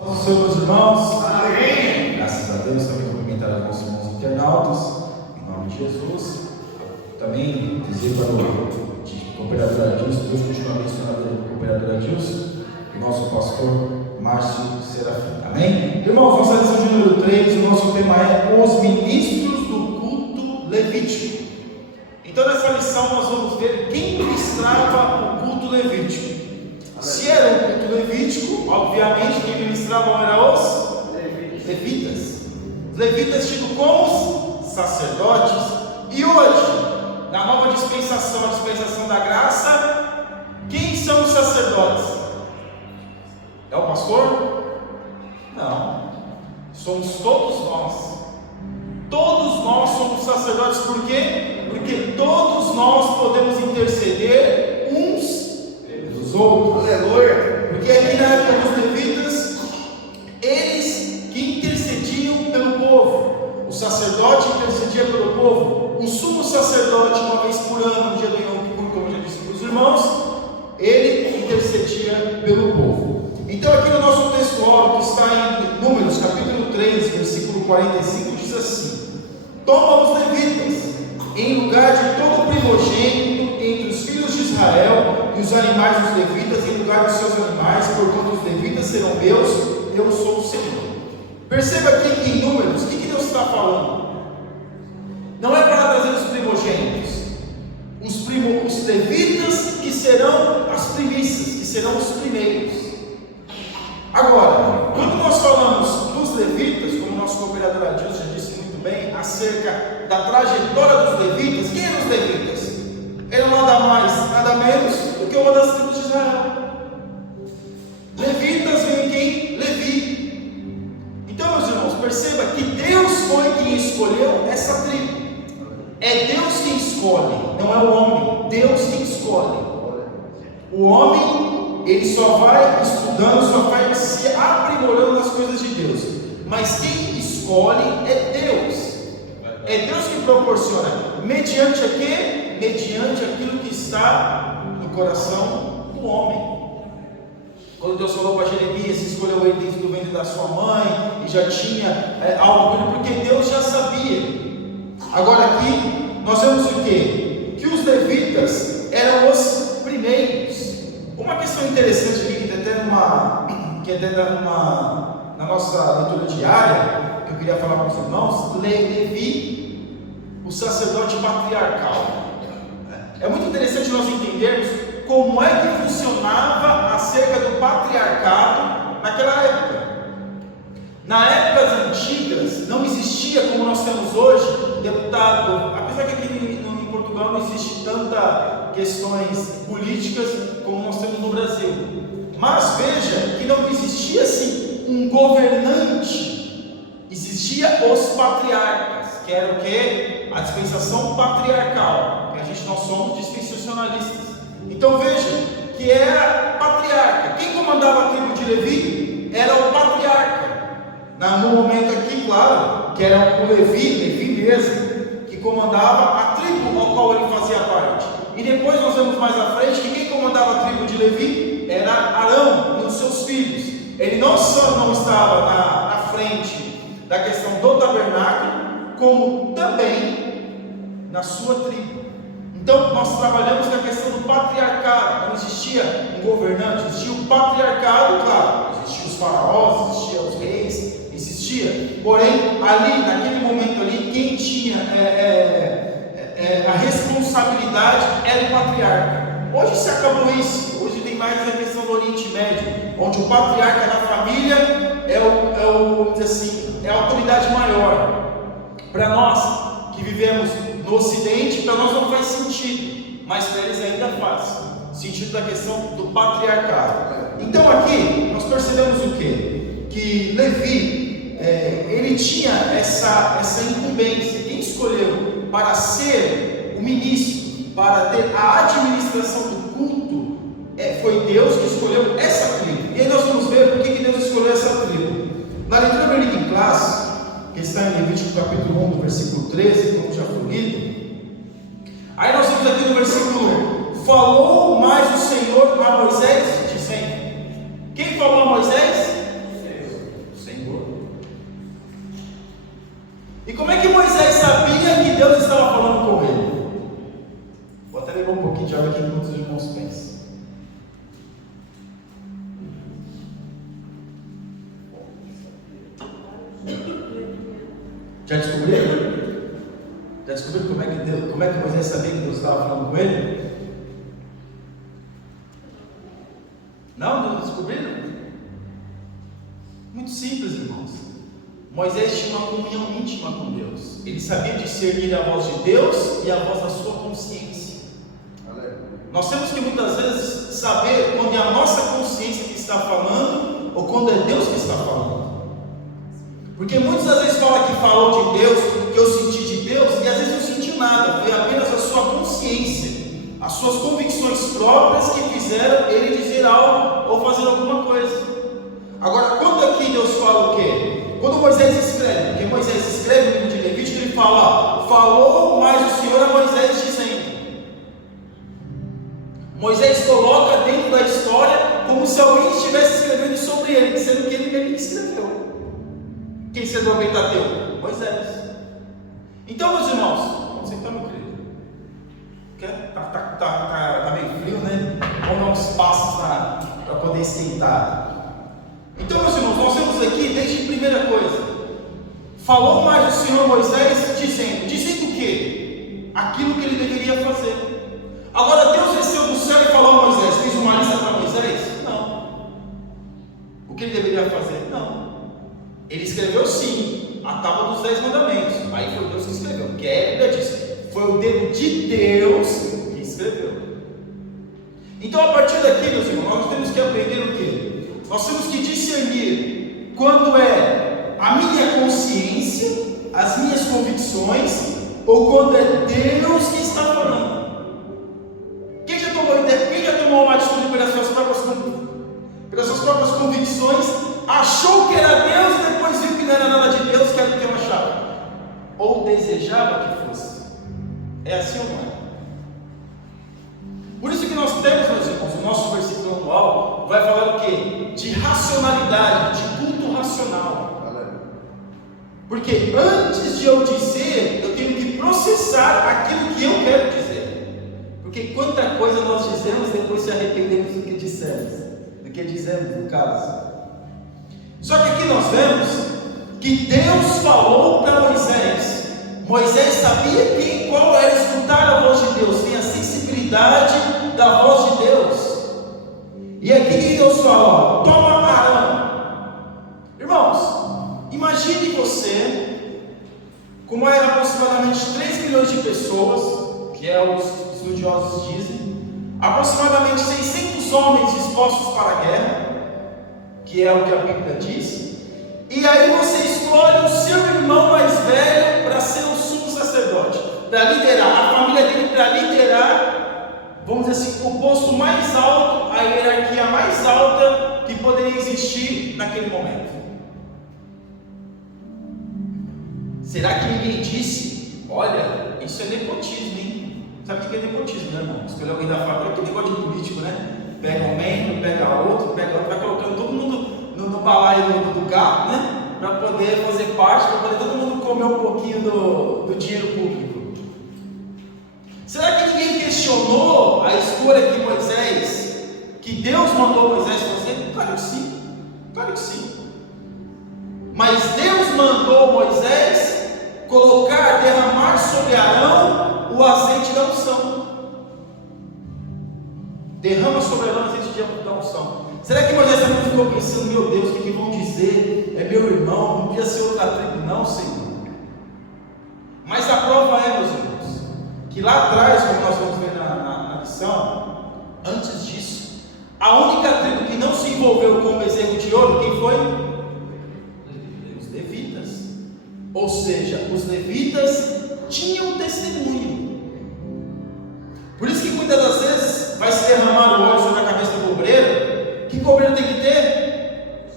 Os seus irmãos, Amém. Graças a Deus. Também cumprimentar os nossos irmãos internautas, em nome de Jesus. Também dizer para o cooperador Adilson, Deus continua abençoando o cooperador Adilson e nosso pastor Márcio Serafim. Amém? Irmãos, nossa lição de número 3, o nosso tema é os ministros do culto levítico. Então nessa lição nós vamos ver quem ministrava o culto levítico. Se era o culto levítico, obviamente quem ministrava eram os levitas. Os levitas tidos como os sacerdotes. E hoje, na nova dispensação, a dispensação da graça, quem são os sacerdotes? É o pastor? Não. Somos todos nós. Todos nós somos sacerdotes. Por quê? Porque todos nós podemos interceder uns pelos outros. Aleluia. Porque aqui na época dos levitas, eles que intercediam pelo povo. O sacerdote intercedia pelo povo. O sumo sacerdote, uma vez por ano, no dia do Yom Kippur, como eu já disse para os irmãos, ele intercedia pelo povo. Então aqui no nosso textual, que está em Números, capítulo 3, versículo 45, diz assim: toma os levitas, em lugar de todo primogênito entre os filhos de Israel, e os animais dos levitas em lugar dos seus animais, porquanto os levitas serão meus, eu sou o Senhor. Perceba aqui que em Números, o que Deus está falando? Não é para trazer os primogênitos, os levitas que serão as primícias, que serão os primeiros. Agora, quando nós falamos dos levitas, como o nosso cooperador Adilson já disse muito bem, acerca da trajetória dos levitas, quem eram os levitas? Eram nada mais, nada menos do que uma das tribos de Israel. Levitas vem quem? Levi. Então, meus irmãos, perceba que Deus foi quem escolheu essa tribo. É Deus quem escolhe, não é o homem. Deus quem escolhe. O homem, ele só vai estudando, só vai se aprimorando nas coisas de Deus. Mas quem escolhe é Deus. É Deus que proporciona. Mediante a quê? Mediante aquilo que está no coração do homem. Quando Deus falou para Jeremias, se escolheu ele dentro do ventre da sua mãe, e já tinha algo, porque Deus já sabia. Agora aqui, nós vemos o quê? Que os levitas eram os primeiros. Uma questão interessante aqui, que até na nossa leitura diária, que eu queria falar para os irmãos, Levi, o sacerdote patriarcal. É muito interessante nós entendermos como é que funcionava acerca do patriarcado naquela época. Na épocas antigas, não existia como nós temos hoje, deputado, apesar que aqui em Portugal não existe tanta questões políticas como nós temos no Brasil. Mas veja que não existia assim um governante, existia os patriarcas, que era o que? A dispensação patriarcal, que nós somos dispensacionalistas. Então veja que era patriarca. Quem comandava a tribo de Levi era o patriarca. No momento aqui, claro, que era o Levi mesmo, que comandava a tribo ao qual ele fazia parte. E depois nós vemos mais à frente que quem comandava a tribo de Levi era Arão e os seus filhos. Ele não só não estava na frente da questão do tabernáculo, como também na sua tribo. Então nós trabalhamos na questão do patriarcado. Não existia um governante, existia o patriarcado, claro, existiam os faraós, existiam os reis, existia, porém ali, naquele momento ali, quem tinha a responsabilidade era o patriarca. Hoje se acabou isso, hoje tem mais a questão do Oriente Médio, onde o patriarca da família é a autoridade maior. Para nós que vivemos no Ocidente, para nós não faz sentido, mas para eles ainda faz sentido da questão do patriarcado. Então aqui nós percebemos o quê? Que Levi, ele tinha essa incumbência. Quem escolheu para ser o ministro, para ter a administração do culto, foi Deus que escolheu essa tribo. E aí nós vamos ver por que Deus escolheu essa tribo. Na leitura bíblica em classe, que está em Levítico capítulo 1, versículo 13, como já foi lido, aí nós vemos aqui no versículo 1: falou mais o Senhor a Moisés, dizendo. Quem falou a Moisés? Já descobriram? Já descobriram como é que Moisés sabia que Deus estava falando com ele? Não descobriram? Muito simples, irmãos. Moisés tinha uma comunhão íntima com Deus. Ele sabia discernir a voz de Deus e a voz da sua consciência. Nós temos que muitas vezes saber quando é a nossa consciência que está falando ou quando é Deus que está falando. Porque muitas das vezes fala que falou de Deus, que eu senti de Deus, e às vezes não sentiu nada, foi apenas a sua consciência, as suas convicções próprias que fizeram ele dizer algo ou fazer alguma coisa. Agora, quando aqui Deus fala o quê? Quando Moisés escreve, porque Moisés escreve no livro de Levítico, ele fala, falou mais o Senhor a Moisés dizendo. Moisés coloca dentro da história como se alguém estivesse escrevendo sobre ele, sendo que ele mesmo escreveu. Quem escreveu o Pentateuco? Moisés. Então, meus irmãos, vamos sentar, meu querido. Tá meio frio, né? Vamos dar uns passos para poder esquentar. Então, meus irmãos, nós temos aqui, desde a primeira coisa, falou mais o Senhor Moisés, dizendo o quê? Aquilo que ele deveria fazer. Agora, Deus desceu do céu e falou a Moisés, fez uma lista para Moisés? Não. O que ele deveria fazer? Não. Ele escreveu sim, a tábua dos 10 mandamentos. Aí foi Deus que escreveu, porque a Bíblia diz, foi o dedo de Deus que escreveu. Então, a partir daqui, meus irmãos, nós temos que aprender o quê? Nós temos que discernir quando é a minha consciência, as minhas convicções, ou quando é Deus que está falando. Quem já tomou uma atitude pelas suas próprias convicções, achou que era Deus e depois viu que não era nada de Deus, que era o que eu achava? Ou desejava que fosse? É assim ou não é? Por isso que nós temos, meus irmãos, o nosso versículo anual vai falar o quê? De racionalidade, de culto racional. Porque antes de eu dizer, eu tenho que processar aquilo que eu quero dizer. Porque quanta coisa nós dizemos depois se arrependemos do que dissemos. Do que dizemos, no caso. Só que aqui nós vemos que Deus falou para Moisés. Moisés sabia qual era escutar a voz de Deus, tem a sensibilidade da voz de Deus. E aqui que Deus fala, toma Arão. Irmãos, imagine você, como é aproximadamente 3 milhões de pessoas, que é os estudiosos dizem, aproximadamente 600 homens dispostos para a guerra, que é o que a Bíblia diz, e aí você escolhe o seu irmão mais velho para ser o sumo sacerdote, para liderar, a família dele para liderar, vamos dizer assim, o posto mais alto, a hierarquia mais alta que poderia existir naquele momento. Será que ninguém disse, olha, isso é nepotismo, hein? Sabe o que é nepotismo, né, irmão? Escolher alguém da família, que negócio de político, né? Pega um membro, pega outro, vai colocando todo mundo no balaio do gato, né? Para poder fazer parte, para poder todo mundo comer um pouquinho do dinheiro público. Será que ninguém questionou a escolha de Moisés, que Deus mandou Moisés fazer? Claro que sim, claro que sim. Mas Deus mandou Moisés derramar sobre Arão o azeite da unção. Derrama sobre Arão o azeite da unção. Será que Moisés também ficou pensando, meu Deus, o que vão dizer? É meu irmão, não podia ser outra tribo, não, Senhor. Mas a prova é, meus irmãos, que lá atrás, como nós vamos ver na lição, antes disso, a única tribo que não se envolveu com o bezerro de ouro, quem foi? Os levitas. Ou seja, os levitas tinham testemunho. Por isso que muitas das vezes vai se derramar o óleo sobre a cabeça do obreiro. O que o obreiro tem que ter?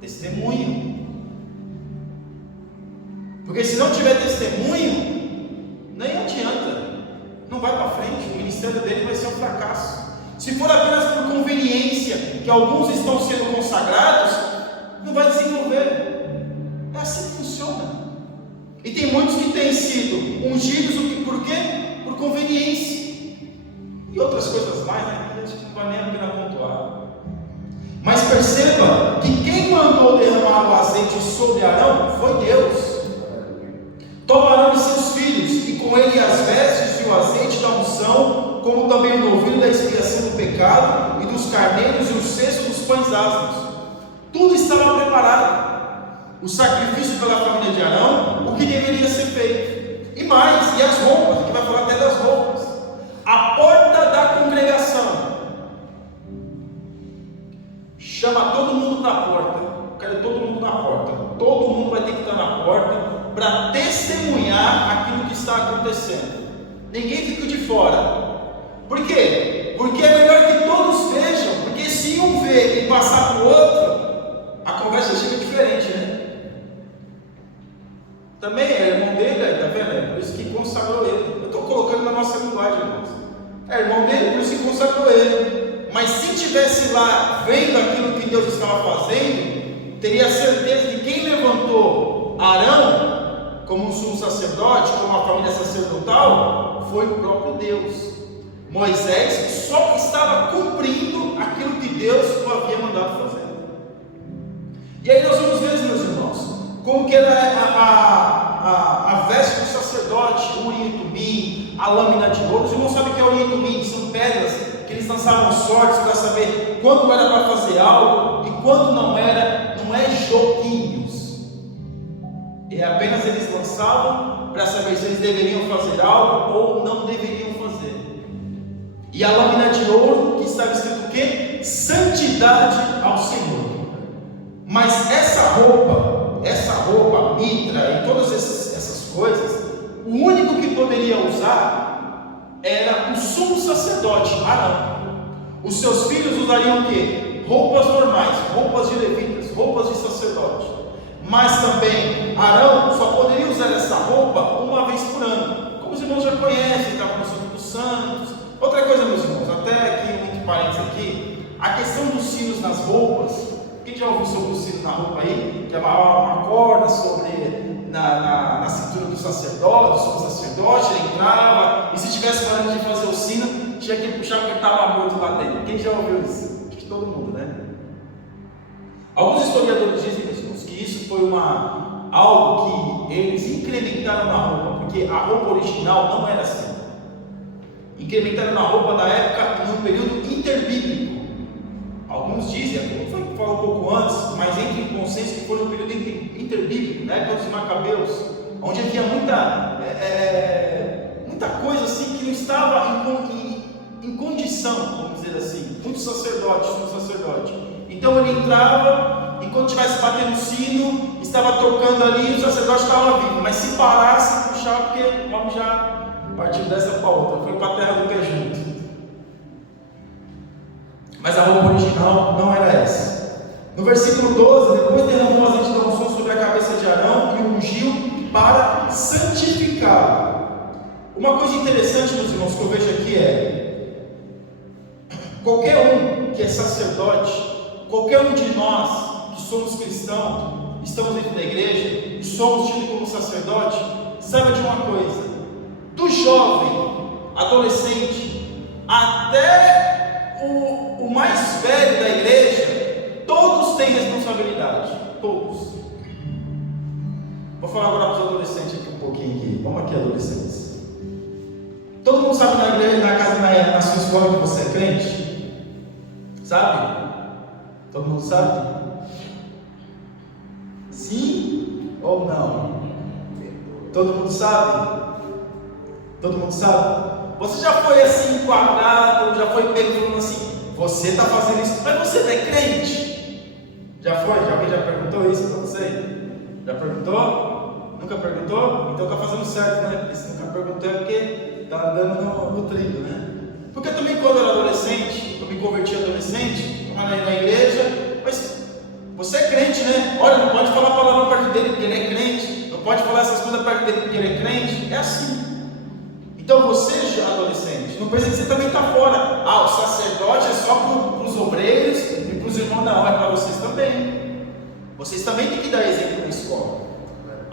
Testemunho. Porque se não tiver testemunho, nem adianta, não vai para frente, o ministério dele vai ser um fracasso. Se for apenas por conveniência, que alguns estão sendo consagrados, não vai desenvolver. É assim que funciona. E tem muitos que têm sido ungidos, por quê? Por conveniência. E outras coisas mais, né? Que a gente não vai nem a pena pontuar. Mas perceba que quem mandou derramar o azeite sobre Arão foi Deus. filhos, e com ele as vestes e o azeite da unção, como também o novilho da expiação do pecado, e dos carneiros e o cesto dos pães asmos. Tudo estava preparado. O sacrifício pela família de Arão, o que deveria ser feito. E mais, e as roupas, a gente vai falar até das roupas. A porta da congregação. Chama todo mundo para a porta. Quero todo mundo na porta. Todo mundo vai ter que estar na porta para testemunhar aquilo que está acontecendo. Ninguém fica de fora. Por quê? Porque é melhor que todos vejam. Porque se um ver e passar para o outro, a conversa chega diferente, né? Também é irmão dele, tá vendo? É por isso que consagrou ele. Eu estou colocando na nossa linguagem, irmãos. É irmão dele, por isso que consagrou ele. Mas se tivesse lá vendo aquilo que Deus estava fazendo, teria certeza que quem levantou Arão como um sumo sacerdote, como uma família sacerdotal, foi o próprio Deus. Moisés só estava cumprindo aquilo que Deus o havia mandado fazer. E aí nós vamos ver, meus irmãos, como que era a veste do sacerdote, o urim e tumim, a lâmina de ouro. Os irmãos sabem o que é urim e tumim? São pedras que eles lançavam sortes para saber quando era para fazer algo e quando não era. Não é joguinhos, é apenas eles lançavam para saber se eles deveriam fazer algo ou não deveriam fazer. E a lâmina de ouro, que estava escrito o quê? Santidade ao Senhor. Mas essa roupa, mitra e todas essas coisas, o único que poderia usar era o sumo sacerdote, Arão. Os seus filhos usariam o quê? Roupas normais, roupas de levitas, roupas de sacerdote. Mas também Arão só poderia usar essa roupa uma vez por ano. Como os irmãos já conhecem, estava no Santo dos Santos. Outra coisa, meus irmãos, até aqui, entre parênteses aqui, a questão dos sinos nas roupas. Quem já ouviu sobre o sino na roupa aí? Que é uma corda na cintura do sacerdote, ele entrava, e se tivesse parado de fazer o sino, tinha que puxar porque estava morto lá dentro. Quem já ouviu isso? Acho que todo mundo, né? Alguns historiadores dizem, meus irmãos, que isso foi algo que eles incrementaram na roupa, porque a roupa original não era assim. Incrementaram na roupa da época no período interbíblico. Alguns dizem, como foi falar um pouco antes, mas entra em consenso que foi no período interbíblico, na época dos Macabeus, onde havia muita coisa assim que não estava em condição, vamos dizer assim, muito sacerdote. Então ele entrava, e quando estivesse batendo o sino, estava tocando ali, o sacerdote estava vivo, mas se parasse, puxava, porque o homem já partiu dessa para outra, foi para a terra do pé junto. Mas a roupa original não era essa. No versículo 12, depois derramou azeite da unção sobre a cabeça de Arão e o ungiu para santificá-lo. Uma coisa interessante, meus irmãos, que eu vejo aqui é: qualquer um que é sacerdote, qualquer um de nós que somos cristãos, estamos dentro da igreja e somos tidos como sacerdote, saiba de uma coisa: do jovem, adolescente, até o mais velho da igreja, todos têm responsabilidade. Todos. Vou falar agora para os adolescentes aqui um pouquinho aqui. Vamos aqui, adolescentes. Todo mundo sabe na igreja, na casa, na sua escola que você é crente? Sabe? Todo mundo sabe? Sim ou não? Todo mundo sabe? Todo mundo sabe? Você já foi assim enquadrado, já foi pego falando assim, você está fazendo isso, mas você não é crente? Já foi? Alguém já perguntou isso para você? Já perguntou? Nunca perguntou? Então está fazendo certo, né? Porque se nunca perguntou é porque está andando no trilho, né? Porque eu também, quando eu era adolescente, eu me converti adolescente, estava na igreja, mas você é crente, né? Olha, não pode falar palavrão perto dele porque ele é crente, não pode falar essas coisas perto dele porque ele é crente, é assim. Então você, já adolescente, não pensa que você também está fora. O sacerdote é só para os obreiros e para os irmãos, não, é para vocês também. Vocês também têm que dar exemplo na escola.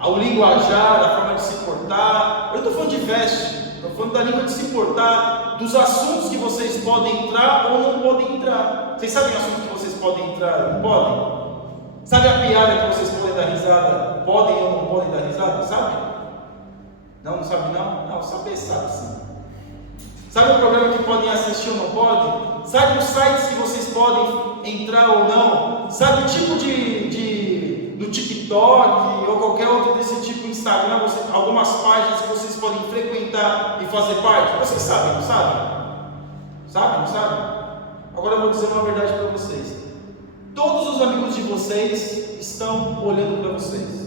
O linguajar, a forma de se portar. Eu não estou falando de veste, estou falando da língua de se portar, dos assuntos que vocês podem entrar ou não podem entrar. Vocês sabem assuntos que vocês podem entrar ou não podem? Sabe a piada que vocês podem dar risada? Podem ou não podem dar risada? Sabe? Não sabe não? Não, saber sabe sim. Sabe o programa que podem assistir ou não podem? Sabe os sites que vocês podem entrar ou não? Sabe o tipo no TikTok ou qualquer outro desse tipo, Instagram, algumas páginas que vocês podem frequentar e fazer parte? Vocês sabem, não sabem? Sabem, não sabem? Agora eu vou dizer uma verdade para vocês. Todos os amigos de vocês estão olhando para vocês.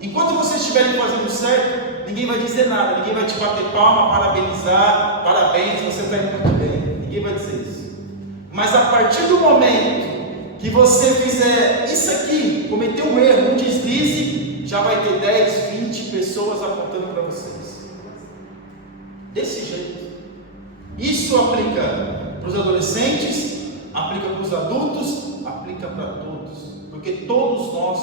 Enquanto vocês estiverem fazendo certo, ninguém vai dizer nada, ninguém vai te bater palma, parabenizar, parabéns, você está indo muito bem. Ninguém vai dizer isso. Mas a partir do momento que você fizer isso aqui, cometer um erro, um deslize, já vai ter 10, 20 pessoas apontando para vocês. Desse jeito. Isso aplica para os adolescentes, aplica para os adultos, aplica para todos. Porque todos nós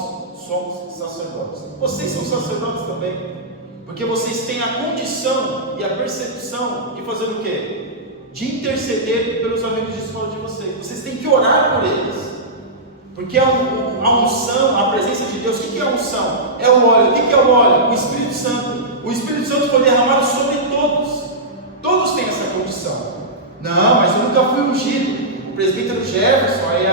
somos sacerdotes. Vocês são sacerdotes também. Porque vocês têm a condição e a percepção de fazer o quê? De interceder pelos amigos de escola de vocês. Vocês têm que orar por eles. Porque a unção, a presença de Deus, o que é a unção? É o óleo. O que é o óleo? O Espírito Santo. O Espírito Santo foi derramado sobre todos. Todos têm essa condição. Não, mas eu nunca fui ungido. O presbítero Jefferson, aí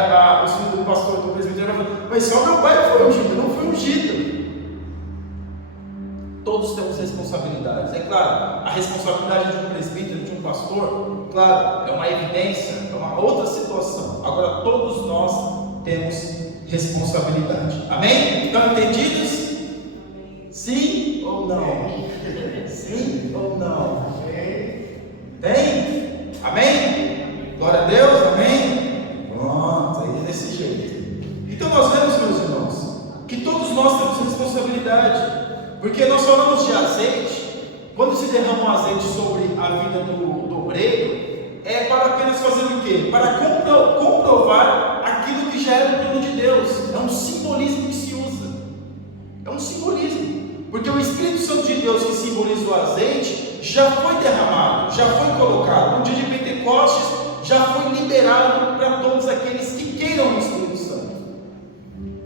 o filho do pastor do presbítero falou, mas só meu pai foi ungido, eu não fui ungido. Todos temos responsabilidades. É claro, a responsabilidade de um presbítero, de um pastor, claro, é uma evidência, é uma outra situação. Agora, todos nós temos responsabilidade. Amém? Estão entendidos? Sim ou não? Sim ou não? Tem? Amém? Glória a Deus, amém? Pronto, aí é desse jeito. Então nós vemos, meus irmãos, que todos nós temos responsabilidade. Porque nós falamos de azeite, quando se derrama um azeite sobre a vida do obreiro, é para apenas fazer o quê? Para comprovar aquilo que já é do plano de Deus. É um simbolismo que se usa. É um simbolismo. Porque o Espírito Santo de Deus, que simboliza o azeite, já foi derramado, já foi colocado. No dia de Pentecostes, já foi liberado para todos aqueles que queiram o Espírito Santo.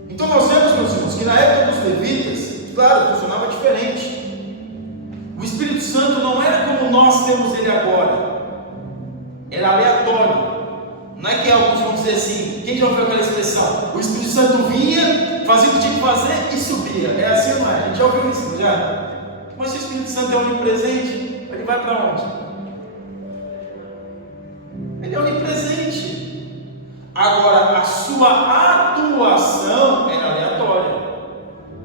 Então nós vemos, meus irmãos, que na época dos levitas, claro, funcionava diferente. O Espírito Santo não era como nós temos ele agora. Era aleatório. Não é que alguns vão dizer assim, quem já ouviu aquela expressão? O Espírito Santo vinha, fazia o que tinha que fazer e subia. É assim ou não é? A gente já ouviu isso, já? Mas se o Espírito Santo é onipresente, ele vai para onde? Ele é onipresente. Agora, a sua atuação era aleatória.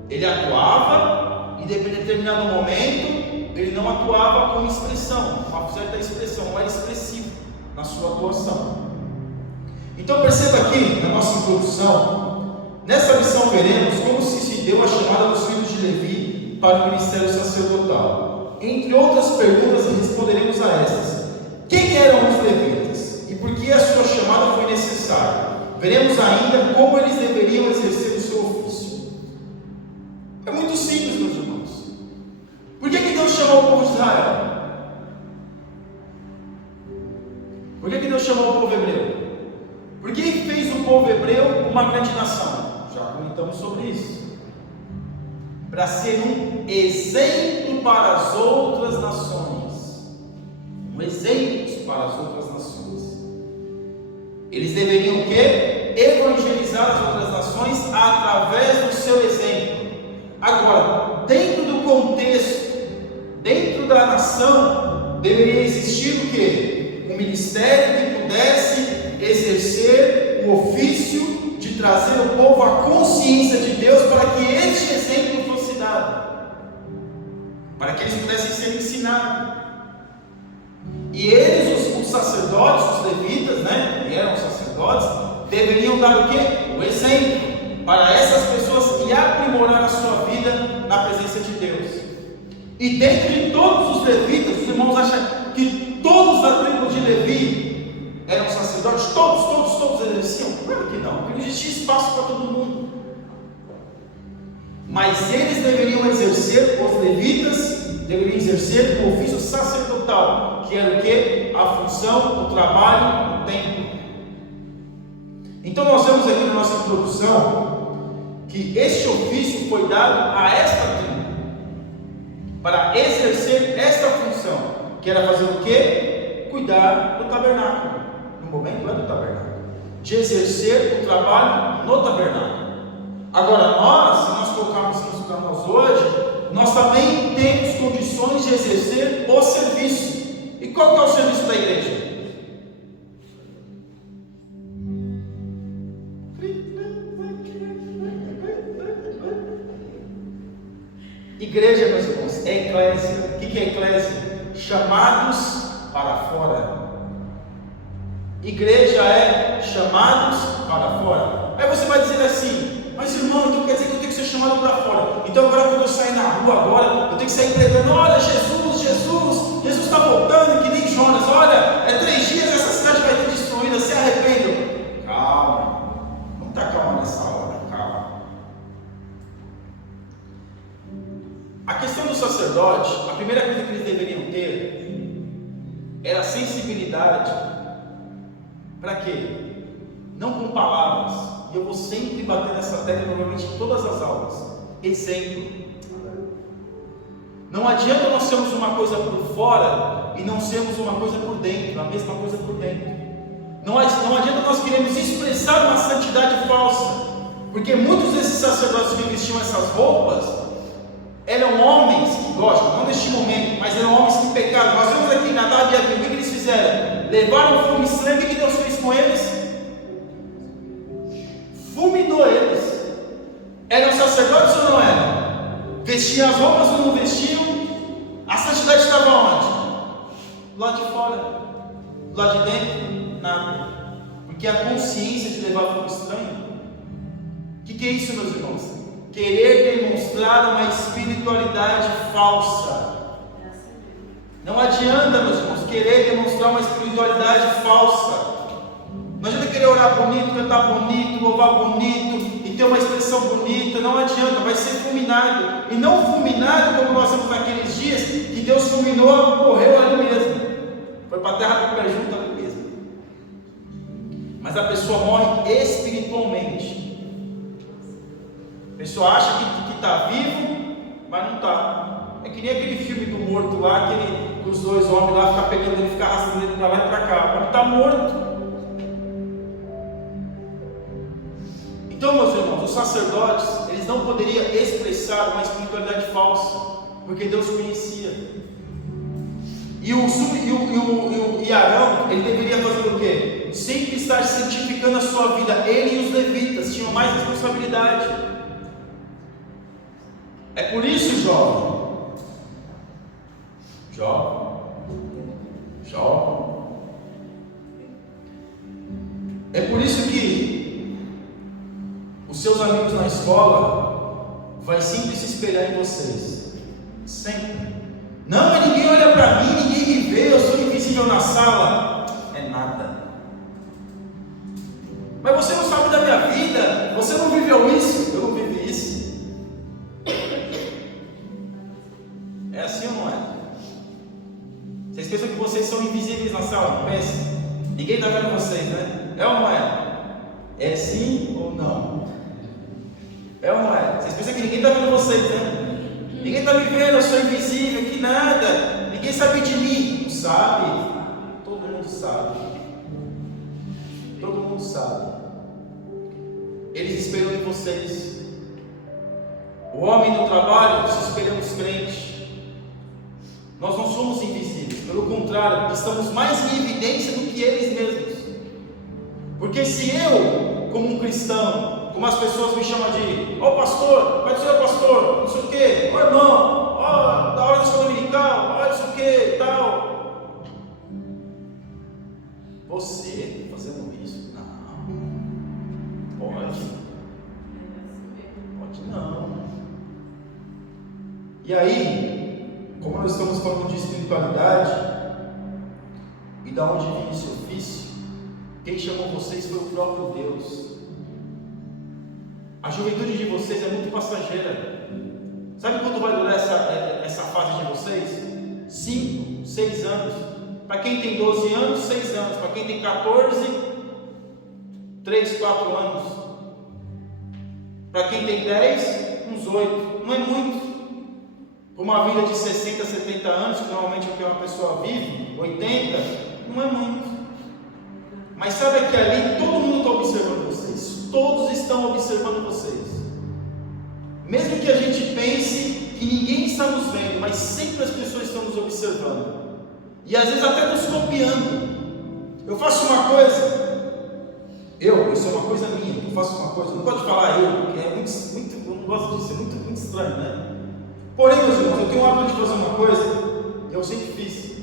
Ele atuava e, em determinado momento, ele não atuava com expressão, uma certa expressão, não era expressivo na sua atuação. Então perceba aqui, na nossa introdução, nessa lição veremos como se deu a chamada dos filhos de Levi para o ministério sacerdotal. Entre outras perguntas, responderemos a estas: quem eram os levitas e por que a sua chamada foi necessária? Veremos ainda como eles deveriam exercer o seu ofício. É muito simples, meus irmãos. Por que Deus chamou o povo de Israel? Por que Deus chamou o povo hebreu? Por que fez o povo hebreu uma grande nação? Já comentamos sobre isso. Para ser um exemplo para as outras nações. Um exemplo para as outras nações. Eles deveriam o quê? Evangelizar as outras nações através do seu exemplo. Agora, dentro do contexto, dentro da nação, deveria existir o quê? Um ministério que pudesse exercer o ofício de trazer o povo à consciência de Deus, para que este exemplo fosse dado, para que eles pudessem ser ensinados. E eles, os sacerdotes, os levitas, né, que eram sacerdotes, deveriam dar o quê? O exemplo para essas pessoas e aprimorar a sua vida na presença de Deus. E dentro de todos os levitas, os irmãos acham que todos da tribo de Levi eram sacerdotes? Todos exerciam? Claro que não, porque não existia espaço para todo mundo. Mas eles deveriam exercer, os levitas deveriam exercer o ofício sacerdotal, que era o que? A função, o trabalho no templo. Então nós vemos aqui na nossa introdução que este ofício foi dado a esta tribo. para exercer esta função, que era fazer o quê? Cuidar do tabernáculo. No momento é do tabernáculo, de exercer o trabalho no tabernáculo. Agora nós, se nós colocarmos isso para nós hoje, nós também temos condições de exercer o serviço. E qual que é o serviço da igreja? Igreja, meus irmãos, é eclésia. O que é eclésia? Chamados para fora. Igreja é chamados para fora. Aí você vai dizer assim: mas irmão, então quer dizer que eu tenho que ser chamado para fora? Então agora quando eu sair na rua agora, eu tenho que sair pregando: olha, Jesus está voltando, que nem Jonas, olha, é 3 dias essa cidade vai ter destruída, se arrependam. Calma, não está calma nessa hora, calma. A questão do sacerdote, a primeira coisa que eles deveriam ter era a sensibilidade. Para quê? Não com palavras, e eu vou sempre bater nessa tecla normalmente em todas as aulas. Exemplo. Não adianta nós sermos uma coisa por fora e não sermos uma coisa por dentro, a mesma coisa por dentro. Não adianta nós queremos expressar uma santidade falsa, porque muitos desses sacerdotes que vestiam essas roupas eram homens que, lógico, não neste momento, mas eram homens que pecaram. Nós vemos aqui Nadab e Abiú, o que eles fizeram? Levaram o fogo e sangue, o que Deus fez com eles? Fulminou eles. Eram sacerdotes ou não eram? Vestiam as roupas ou não vestiam? A santidade estava onde? Do lado de fora. Do lado de dentro? Nada. Porque a consciência de levar fogo estranho. O que é isso, meus irmãos? Querer demonstrar uma espiritualidade falsa. Não adianta, meus irmãos, querer demonstrar uma espiritualidade falsa. Não adianta querer orar bonito, cantar bonito, louvar bonito e ter uma expressão bonita. Não adianta, vai ser fulminado. E não fulminado como nós vimos naqueles dias que Deus fulminou, morreu ali mesmo. Foi para a terra do pé junto ali mesmo. Mas a pessoa morre espiritualmente. A pessoa acha que está vivo, mas não está. É que nem aquele filme do morto lá, que os 2 homens lá ficam pegando ele, ficam arrastando ele para lá e para cá. Mas está morto. Então, meus irmãos, os sacerdotes, eles não poderiam expressar uma espiritualidade falsa, porque Deus conhecia. E Arão, ele deveria fazer o quê? Sempre estar santificando a sua vida. Ele e os levitas tinham mais responsabilidade. É por isso, jovem, é por isso que os seus amigos na escola vai sempre se espelhar em vocês, sempre. Não, mas ninguém olha para mim, ninguém me vê, eu sou invisível na sala. É nada. Mas você não sabe da minha vida, você não viveu isso, eu não vivi isso. É assim ou não é? Vocês pensam que vocês são invisíveis na sala? Não pensa? Ninguém está vendo vocês, né? É ou não é? É sim ou não? É ou não é? Vocês pensam que ninguém está vendo vocês, né? Ninguém está me vendo, eu sou invisível, que nada. Ninguém sabe de mim. Não sabe? Todo mundo sabe. Todo mundo sabe. Eles espelham em vocês. O homem no trabalho se espelha nos crentes. Nós não somos invisíveis, pelo contrário, estamos mais em evidência do que eles mesmos. Porque se eu, como um cristão, como as pessoas me chamam de pastor, vai dizer pastor, não sei o que, irmão, da hora da escola dominical, não sei o que, tal. Você fazendo isso? Não. Pode não. E aí, como nós estamos falando de espiritualidade, e da onde vem esse ofício, quem chamou vocês foi o próprio Deus. A juventude de vocês é muito passageira. Sabe quanto vai durar essa fase de vocês? 5, 6 anos. Para quem tem 12 anos, 6 anos. Para quem tem 14, 3, 4 anos. Para quem tem 10, uns 8. Não é muito. Para uma vida de 60, 70 anos, que normalmente é o que uma pessoa vive, 80, não é muito. Mas sabe que ali todo mundo está observando vocês. Todos estão observando vocês. Mesmo que a gente pense que ninguém está nos vendo, mas sempre as pessoas estão nos observando. E às vezes até nos copiando. Eu faço uma coisa, isso é uma coisa minha, eu faço uma coisa, não pode falar eu, porque é muito, eu não gosto disso, é muito estranho, né? Porém, meus irmãos, eu tenho o hábito de fazer uma coisa, que eu sempre fiz,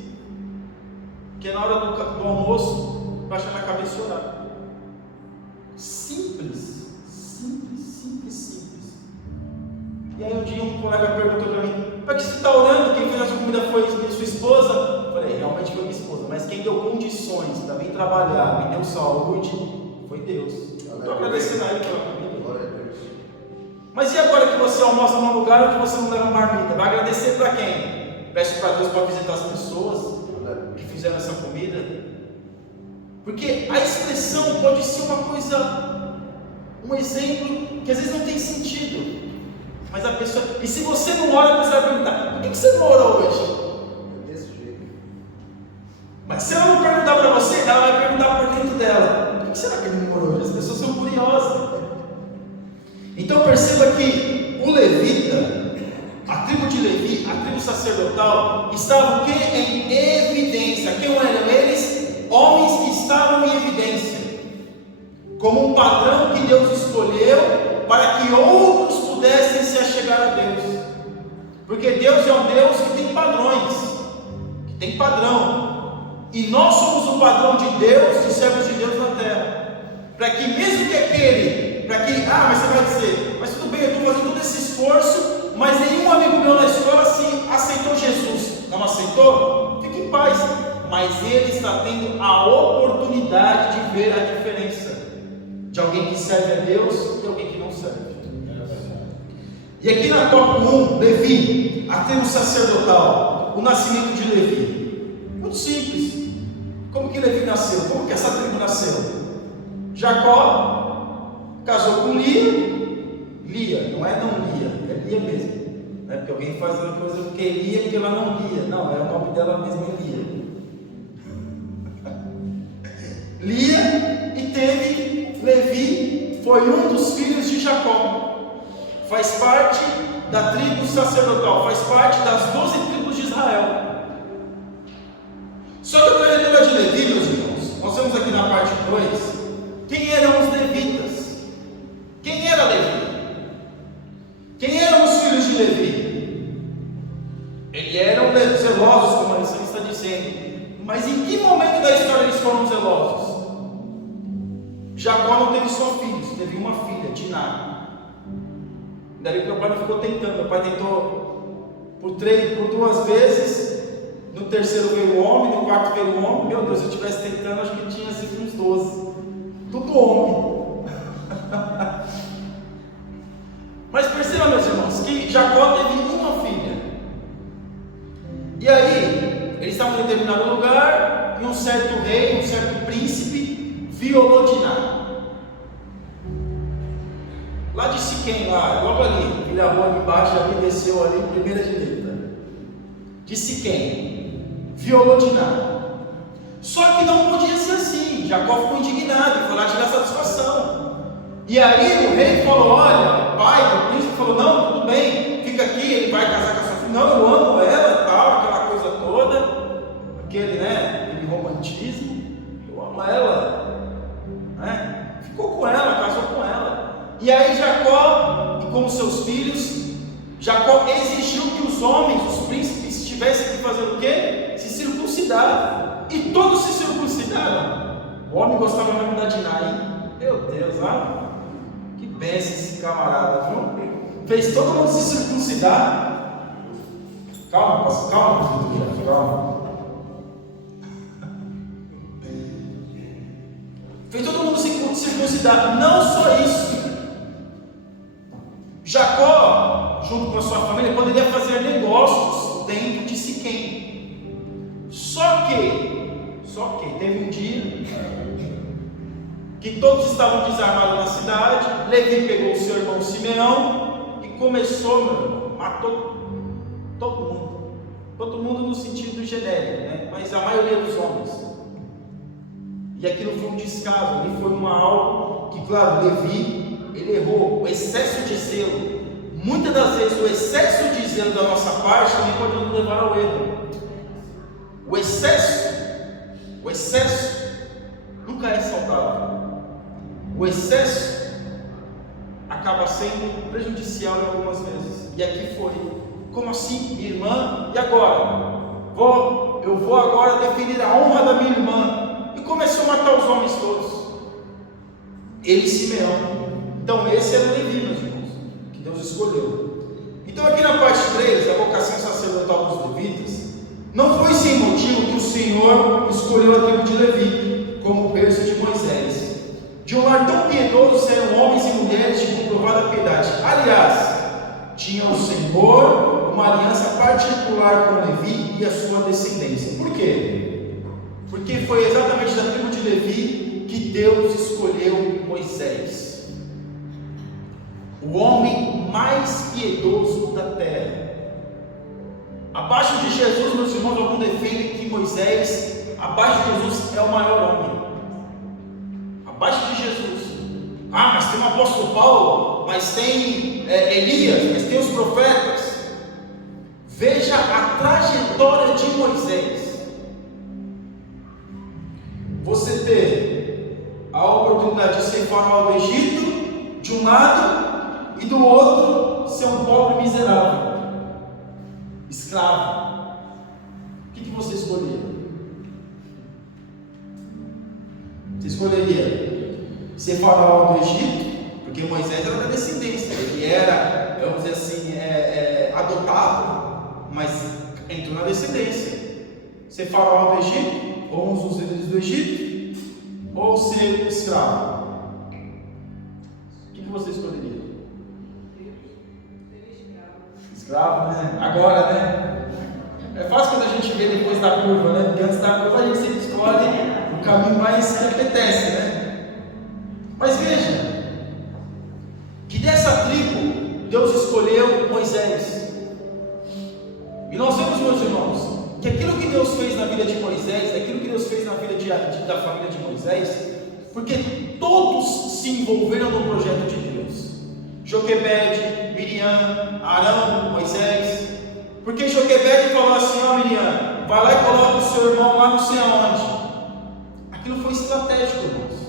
que é na hora do almoço, baixar na cabeça e orar. Simples. E aí um dia um colega perguntou para mim: para que você está orando? Quem fez a sua comida foi sua esposa? Eu falei: realmente foi minha esposa, mas quem deu condições para mim trabalhar, me deu saúde, foi Deus. Estou agradecendo a Ele pela comida. Mas e agora que você almoça num lugar onde você não leva marmita? Vai agradecer para quem? Peço para Deus para visitar as pessoas que fizeram essa comida. Porque a expressão pode ser uma coisa, um exemplo que às vezes não tem sentido. Mas a pessoa, e se você não ora, a pessoa vai perguntar: por que você não orou hoje? Desse jeito. Mas se ela não perguntar para você, ela vai perguntar por dentro dela: por que será que ele não orou hoje? As pessoas são curiosas. Então perceba que o levita, a tribo de Levi, a tribo sacerdotal, estavam o quê? Em evidência. Quem eram eles? Homens que estavam em evidência, como um padrão que Deus escolheu para que outros pudessem se achegar a Deus. Porque Deus é um Deus que tem padrões, que tem padrão. E nós somos o padrão de Deus, de servos de Deus na terra. Para que mesmo que aquele, mas você vai dizer: mas tudo bem, eu estou fazendo todo esse esforço, mas nenhum amigo meu na escola aceitou Jesus. Não aceitou? Fique em paz. Mas ele está tendo a oportunidade de ver a diferença de alguém que serve a Deus e alguém que não serve. E aqui na tópico 1, Levi, a tribo sacerdotal, o nascimento de Levi. Muito simples. Como que Levi nasceu? Como que essa tribo nasceu? Jacó casou com Lia, não é não Lia, é Lia mesmo. Não é porque alguém faz uma coisa porque Lia, porque ela não lia. Não, é o nome dela mesmo, é Lia. Lia, e teve Levi, foi um dos filhos de Jacó. Faz parte da tribo sacerdotal, faz parte das 12 tribos de Israel. Só que a trajetória de Levi, meus irmãos, nós vemos aqui na parte 2, quem eram os levitas? Quem era Levi? Quem eram os filhos de Levi? Eles eram zelosos, como a lição está dizendo. Mas em que momento da história eles foram zelosos? Jacó não teve só filhos, teve uma filha, Diná. Daí meu pai não ficou tentando. Meu pai tentou por 2 vezes. No terceiro veio o homem, no quarto veio o homem. Meu Deus, se eu estivesse tentando, acho que tinha sido uns 12. Tudo homem. Mas perceba, meus irmãos, que Jacó teve uma filha. E aí, eles estavam em determinado lugar, e um certo rei, um certo príncipe, violou Diná. Lá de Siquém, lá, logo ali, aquela rua ali embaixo, ali desceu ali, primeira direita. De Siquém, violou Diná. Só que não podia ser assim. Jacó ficou indignado e foi lá tirar satisfação. E aí o rei falou: olha, o pai do príncipe falou: não, tudo bem, fica aqui, ele vai casar com a sua filha. Não, eu amo ela, tal, aquela coisa toda, aquele romantismo. Eu amo ela, né? Ficou com ela, casou com ela. E aí Jacó, e como seus filhos, Jacó exigiu que os homens, os príncipes, tivessem que fazer o quê? Se circuncidar. E todos se circuncidaram. O homem gostava mesmo da Diná, hein? Meu Deus, que benção esse camarada, viu? Fez todo mundo se circuncidar. Calma, calma. Fez todo mundo se circuncidar. Não só isso. Jacó, junto com a sua família, poderia fazer negócios dentro de Siquém. Só que teve um dia que todos estavam desarmados na cidade. Levi pegou o seu irmão Simeão e começou, matou Todo mundo no sentido genérico, né? Mas a maioria dos homens. E aquilo foi um descaso, ali foi algo que, claro, Levi, ele errou, o excesso de zelo. Muitas das vezes o excesso de zelo da nossa parte também pode nos levar ao erro. O excesso nunca é saudável. O excesso acaba sendo prejudicial em algumas vezes. E aqui foi. Como assim, minha irmã? E agora? Eu vou agora definir a honra da minha irmã. E começou a matar os homens todos. Ele e Simeão. Então esse era Levi, meus irmãos, que Deus escolheu. Então aqui na parte 3, a vocação sacerdotal dos levitas, não foi sem motivo que o Senhor escolheu a tribo de Levi como berço de Moisés. De um lar tão piedoso eram homens e mulheres de comprovada piedade. Aliás, tinha o Senhor uma aliança particular com Levi e a sua descendência. Por quê? Porque foi exatamente da tribo de Levi que Deus escolheu Moisés, o homem mais piedoso da terra. Abaixo de Jesus, meus irmãos, algum defende que Moisés, abaixo de Jesus, é o maior homem. Abaixo de Jesus. Mas tem o apóstolo Paulo, mas tem Elias, mas tem os profetas. Veja a trajetória de Moisés. Você ter a oportunidade de ser faraó do Egito, de um lado, e do outro, ser um pobre miserável, escravo. O que você escolheria? Você escolheria ser faraó do Egito, porque Moisés era da descendência, ele era, vamos dizer assim, adotado, mas entrou na descendência. Ser faraó do Egito, ou um dos líderes do Egito, ou ser escravo. O que você escolheria? Escravo, né? Agora, né? É fácil quando a gente vê depois da curva, né? Porque antes da curva a gente sempre escolhe o caminho mais que apetece, né? Mas veja, que dessa tribo Deus escolheu Moisés. E nós vemos, meus irmãos, que aquilo que Deus fez na vida de Moisés, aquilo que Deus fez na vida da família de Moisés, porque todos se envolveram no projeto de Deus. Joquebede, Miriam, Arão, Moisés. Porque Joquebede falou assim: Miriam, vai lá e coloca o seu irmão lá não sei aonde. Aquilo foi estratégico, irmãos.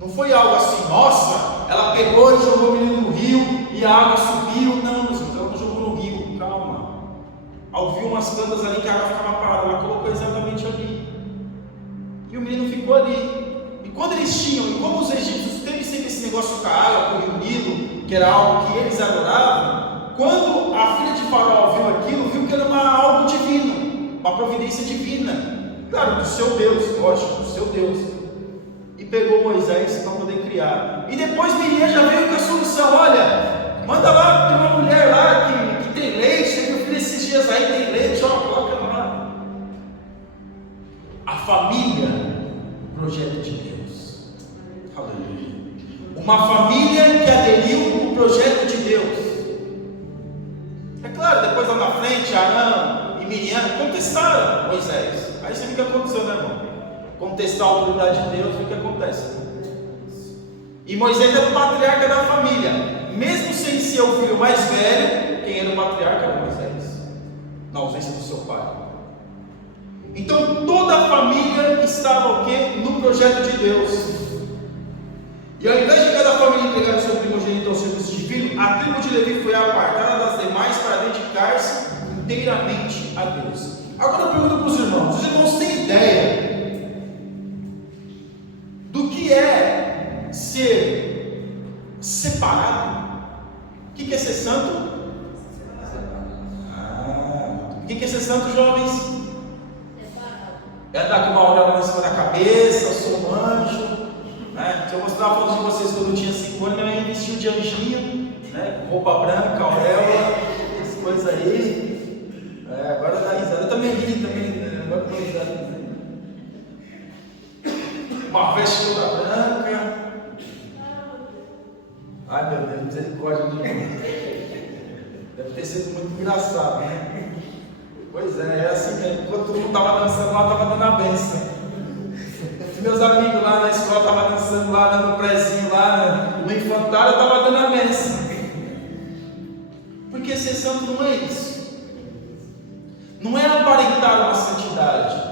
Não foi algo assim, nossa, ela pegou e jogou o menino no rio e a água subiu. Não, meus irmãos, ela não jogou no rio, calma. Ouviu umas plantas ali que a água ficava parada, ela colocou exatamente ali. E o menino ficou ali. E quando eles tinham, e como os egípcios teve sempre esse negócio com a água, com o Nilo, que era algo que eles adoravam, quando a filha de Faraó viu aquilo, viu que era algo divino, uma providência divina, claro, do seu Deus, lógico, do seu Deus, e pegou Moisés para poder criar. E depois Miriam já veio com a solução: olha, manda lá, tem uma mulher lá que tem leite, tem meu filho esses dias aí, tem leite, coloca lá. A família, projeto de Deus. Aleluia. Uma família que aderiu ao projeto de Deus. É claro, depois lá na frente, Arão e Miriam contestaram Moisés. Aí você fica acontecendo, né, irmão? Contestar a autoridade de Deus, o que acontece? E Moisés era o patriarca da família. Mesmo sem ser o filho mais velho, quem era o patriarca era Moisés, na ausência do seu pai. Então toda a família estava o quê? No projeto de Deus. E ao invés de cada família entregar o seu primogênito ao serviço divino, a tribo de Levi foi apartada das demais para dedicar-se inteiramente a Deus. Agora eu pergunto para os irmãos têm ideia do que é ser separado? O que é ser santo? O que é ser santo, jovens? É andar com uma auréola em cima da cabeça, eu sou um anjo, né? Se eu mostrar a foto de vocês quando eu tinha 5 anos, eu ia vestir de anjinho, né? Roupa branca, auréola, essas coisas aí. Agora dá risada, eu também ri, agora dá risada. Uma veste toda branca. Ai meu Deus, misericórdia de Deus. Deve ter sido muito engraçado, né? Pois é, é assim mesmo. Enquanto todo mundo estava dançando lá, estava dando a benção. Meus amigos lá na escola estavam dançando lá no prézinho, lá no infantário, eu estava dando a benção. Porque ser santo não é isso. Não é aparentar uma santidade.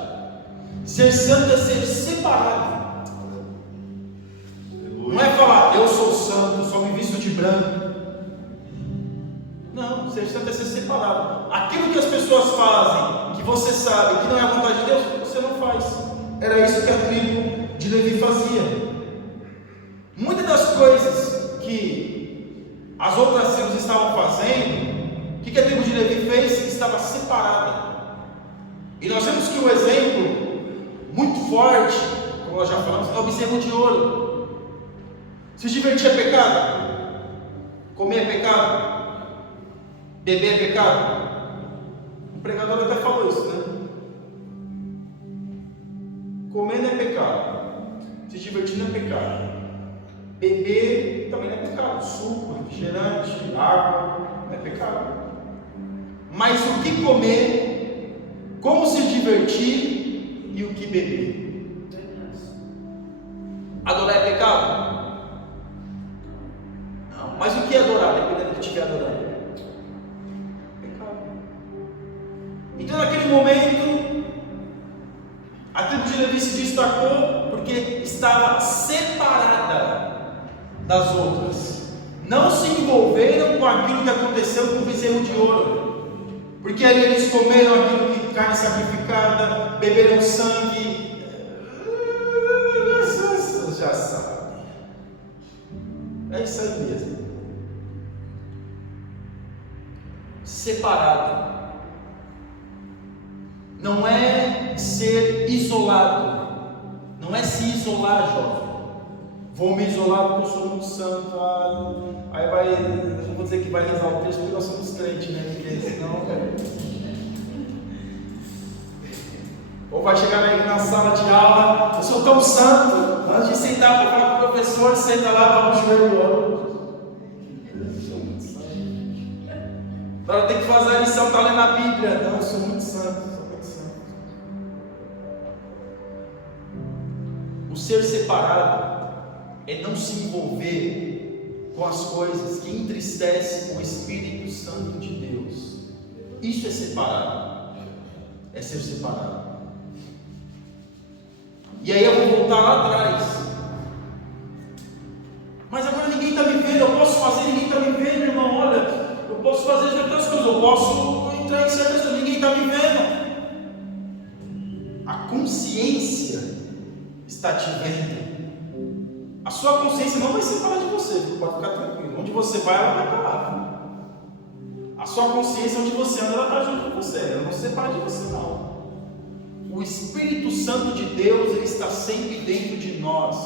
Ser santo é ser separado. Não é falar, eu sou santo, só me visto de branco. Não, ser santo é ser separado. Aquilo que as pessoas fazem, que você sabe que não é a vontade de Deus, você não faz. Era isso que a tribo de Levi fazia. Muitas das coisas que as outras tribos estavam fazendo, o que a tribo de Levi fez? Estava separada. E nós vemos que o exemplo muito forte, como nós já falamos, é o bezerro de ouro. Se divertir é pecado? Comer é pecado? Beber é pecado? O pregador até falou isso, né? Comer não é pecado. Se divertir não é pecado. Beber também não é pecado. Suco, refrigerante, água não é pecado. Mas o que comer, como se divertir e o que beber? Adorar é pecado? Não. Mas o que é adorar, dependendo do que estiver adorando? Então, naquele momento, a tribo de Levi se destacou porque estava separada das outras. Não se envolveram com aquilo que aconteceu com o bezerro de ouro, porque ali eles comeram aquilo que carne sacrificada, beberam sangue. Vocês já sabem. É isso aí mesmo. Separado. Não é ser isolado, não é se isolar, jovem. Vou me isolar porque eu sou muito santo. Aí vai, não vou dizer que vai rezar o texto porque nós somos crentes, né? Porque senão. Ou vai chegar na sala de aula, eu sou tão santo, antes de sentar para falar com o professor, senta lá, dá um joelho e ora. Agora tem que fazer a lição, está lendo a Bíblia. Não, eu sou muito santo. O ser separado é não se envolver com as coisas que entristecem o Espírito Santo de Deus. Isso é separado. É ser separado. E aí eu vou voltar lá atrás. Mas agora ninguém está me vendo. Eu posso fazer, ninguém está me vendo, irmão. Olha, eu posso fazer certas coisas. Eu posso entrar em certas coisas, ninguém está me vendo. A consciência está te vendo. A sua consciência não vai separar de você, pode ficar tranquilo. Onde você vai, ela vai parar. A sua consciência, onde você anda, ela está junto com você. Ela não se separa de você, não. O Espírito Santo de Deus, ele está sempre dentro de nós,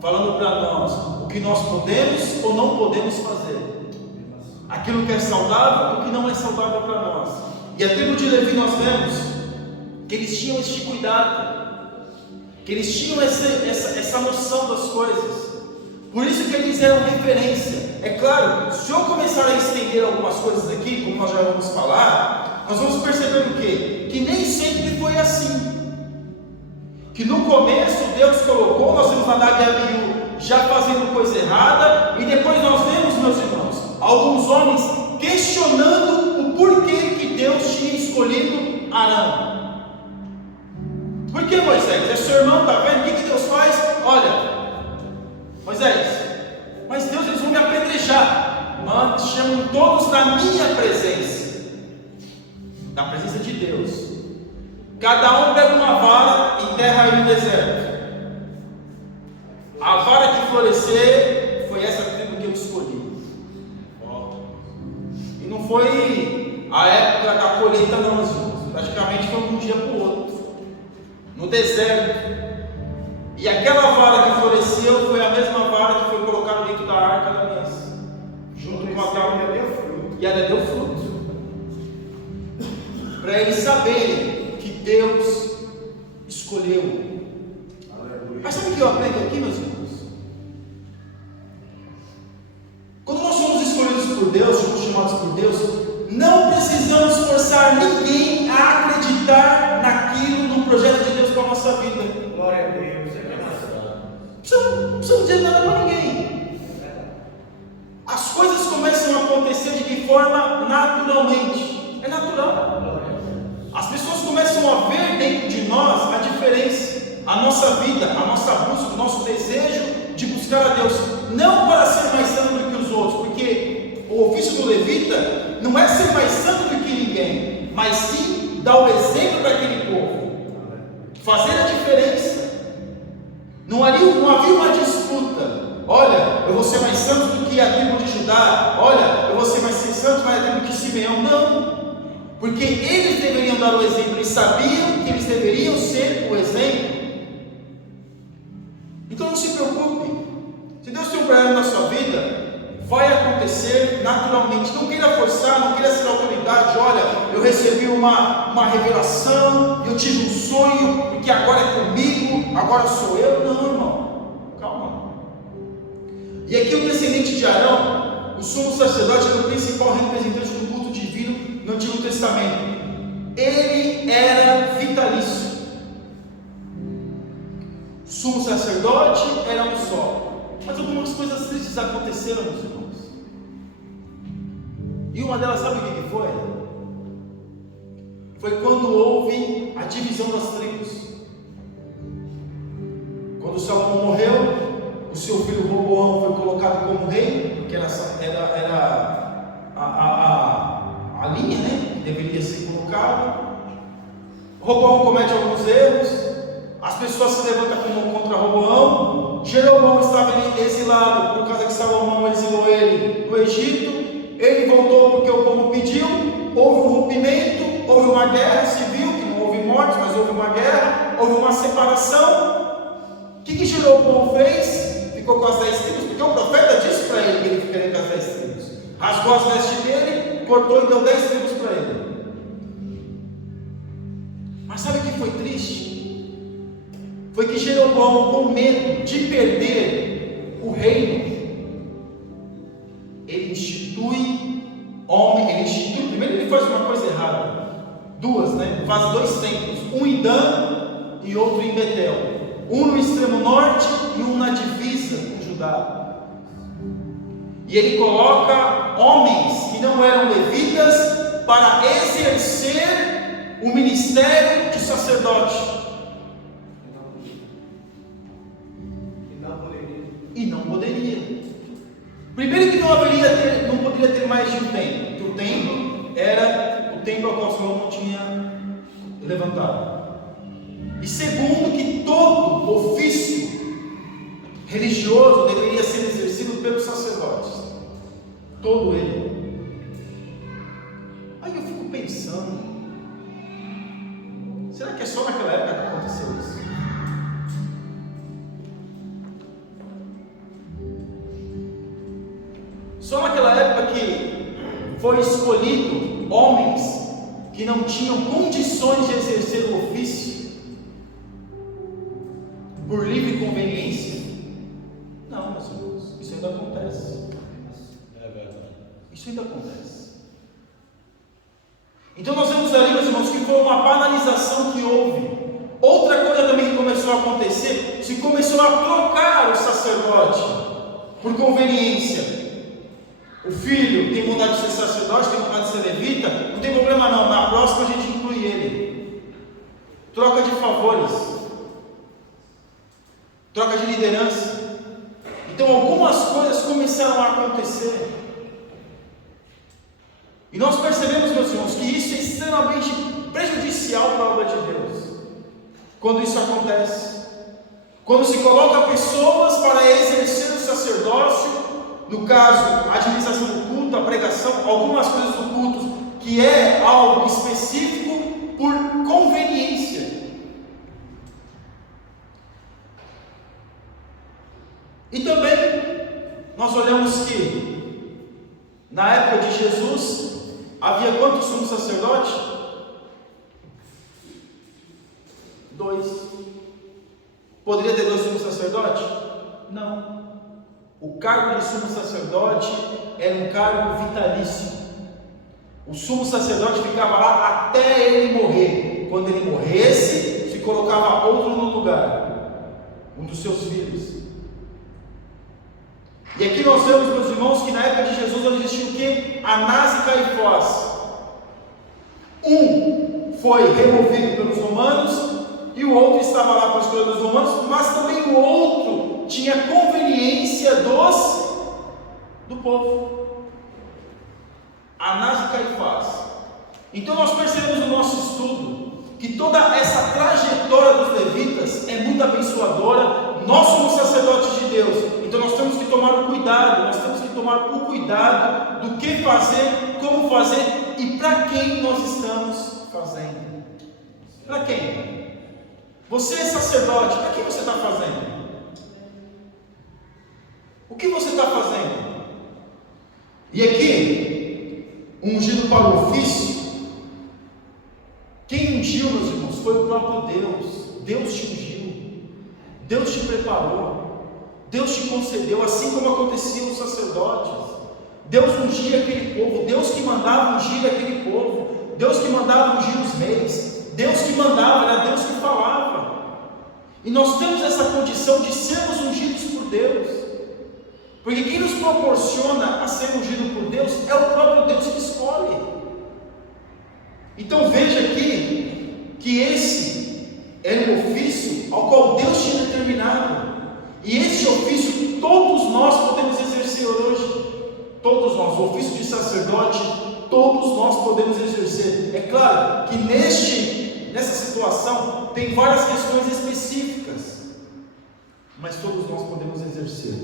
falando para nós o que nós podemos ou não podemos fazer, aquilo que é saudável e o que não é saudável para nós. E a tribo de Levi, nós vemos que eles tinham este cuidado, que eles tinham essa noção das coisas. Por isso que eles eram referência. É claro, se eu começar a estender algumas coisas aqui, como nós já vamos falar, nós vamos perceber o quê? Que nem sempre foi assim. Que no começo Deus colocou, nós vimos Nadab e Abiú já fazendo coisa errada, e depois nós vemos, meus irmãos, alguns homens questionando o porquê que Deus tinha escolhido Arão. Por que, Moisés? É seu irmão, está vendo? O que Deus faz? Olha, Moisés, mas Deus, eles vão me apedrejar. Mano, chamam todos na minha presença, na presença de Deus. Cada um pega uma vara e enterra aí no deserto. A vara que florescer foi essa tribo que eu escolhi. E não foi a época da colheita, não, meus irmãos. Praticamente foi de um dia para o outro, no deserto. E aquela vara que floresceu foi a mesma vara que foi colocada dentro da arca da aliança, junto com aquela que deu fruto. E ela deu fruto, para eles saberem que Deus escolheu. Mas sabe o que eu aprendo aqui, meus irmãos? Quando nós somos escolhidos por Deus, somos chamados por Deus, precisamos forçar ninguém a acreditar naquilo, no projeto de Deus para a nossa vida. Glória a Deus. Não precisamos dizer nada para ninguém. As coisas começam a acontecer de que forma? Naturalmente. É natural. As pessoas começam a ver dentro de nós a diferença, a nossa vida, a nossa busca, o nosso desejo de buscar a Deus, não para ser mais santo do que os outros, porque o ofício do levita não é ser mais santo do que ninguém, mas sim dar o exemplo para aquele povo, fazer a diferença. Não havia uma disputa. Olha, eu vou ser mais santo do que a tribo de Judá. Olha, eu vou ser mais santo do que a tribo de Simeão. Não. Porque eles deveriam dar o exemplo, eles sabiam que eles deveriam ser o exemplo. Então não se preocupe, se Deus tem um projeto na sua vida, vai acontecer naturalmente. Não queira forçar, não queira ser autoridade. Olha, eu recebi uma revelação, eu tive um sonho, porque agora é comigo, agora sou eu. Não, irmão, calma. E aqui o descendente de Arão, o sumo sacerdote, era o principal representante do culto divino no Antigo Testamento. Ele era vitalício. Sumo sacerdote era um só. Mas algumas coisas tristes aconteceram, meus irmãos. E uma delas, sabe o que foi? Foi quando houve a divisão das tribos. Quando Salomão morreu, o seu filho Roboão foi colocado como rei, porque era a linha, né, que deveria ser colocada. Roboão comete alguns erros, as pessoas se levantam contra Roboão. Jeroboão estava exilado por causa que Salomão exilou ele no Egito. Ele voltou porque o povo pediu. Houve um rompimento, houve uma guerra civil, que não houve mortes, mas houve uma guerra, houve uma separação. O que Jeroboão fez? Ficou com as 10 tribos, porque o profeta disse para ele que ele ficaria com as 10 tribos. Rasgou as vestes dele, cortou e deu 10 tribos para ele. Mas sabe o que foi triste? Foi que Jeroboão, com medo de perder o reino, ele institui primeiro ele faz uma coisa errada, duas, né? Faz 2 templos, um em Dan e outro em Betel, um no extremo norte e um na divisa com Judá. E ele coloca homens que não eram levitas para exercer o ministério de sacerdote. E não poderia. Primeiro que não poderia ter mais de um templo, porque o templo era o templo ao qual Salomão tinha levantado. E segundo que todo ofício religioso deveria ser exercido pelos sacerdotes, todo ele. Aí eu fico pensando, será que é só naquela época que aconteceu isso? Só naquela época que foi escolhido homens que não tinham condições de exercer o ofício por livre conveniência? Não, meus irmãos, isso ainda acontece. Isso ainda acontece. Então nós vemos ali, meus irmãos, que foi uma banalização que houve. Outra coisa também que começou a acontecer, se começou a trocar o sacerdote por conveniência. O filho tem vontade de ser sacerdote, tem vontade de ser levita, não tem problema não, na próxima a gente inclui ele. Troca de favores, troca de liderança. Então algumas coisas começaram a acontecer. E nós percebemos, meus irmãos, que isso é extremamente prejudicial para a obra de Deus. Quando isso acontece, quando se coloca pessoas para exercer o sacerdócio, no caso, a administração do culto, a pregação, algumas coisas do culto, que é algo específico por conveniência. E também, nós olhamos que, na época de Jesus, havia quantos sumos sacerdotes? 2. Poderia ter 2 sumos sacerdotes? Não. O cargo de sumo sacerdote era um cargo vitalício. o sumo sacerdote ficava lá até ele morrer. Quando ele morresse, se colocava outro no lugar, um dos seus filhos. E aqui nós vemos, meus irmãos, que na época de Jesus existia o quê? Anás e Caifás. Um foi removido pelos romanos e o outro estava lá para a escolha dos romanos, mas também o outro tinha conveniência do povo. Anás e Caifás. Então nós percebemos no nosso estudo que toda essa trajetória dos levitas é muito abençoadora. Nós somos sacerdotes de Deus, então nós temos que tomar o cuidado, do que fazer, como fazer e para quem nós estamos fazendo. Para quem? Você é sacerdote, para quem você está fazendo? O que você está fazendo? E aqui, ungido para o ofício, quem ungiu, meus irmãos, foi o próprio Deus. Deus te ungiu, Deus te preparou, Deus te concedeu, assim como acontecia com os sacerdotes. Deus ungia aquele povo, Deus que mandava ungir aquele povo, Deus que mandava ungir os reis, Deus que mandava, era Deus que falava. E nós temos essa condição de sermos ungidos por Deus, porque quem nos proporciona a ser ungido por Deus é o próprio Deus que escolhe. Então veja aqui que esse era um ofício ao qual Deus tinha determinado, e esse ofício todos nós podemos exercer hoje. Todos nós, o ofício de sacerdote, todos nós podemos exercer. É claro que nessa situação tem várias questões específicas, mas todos nós podemos exercer.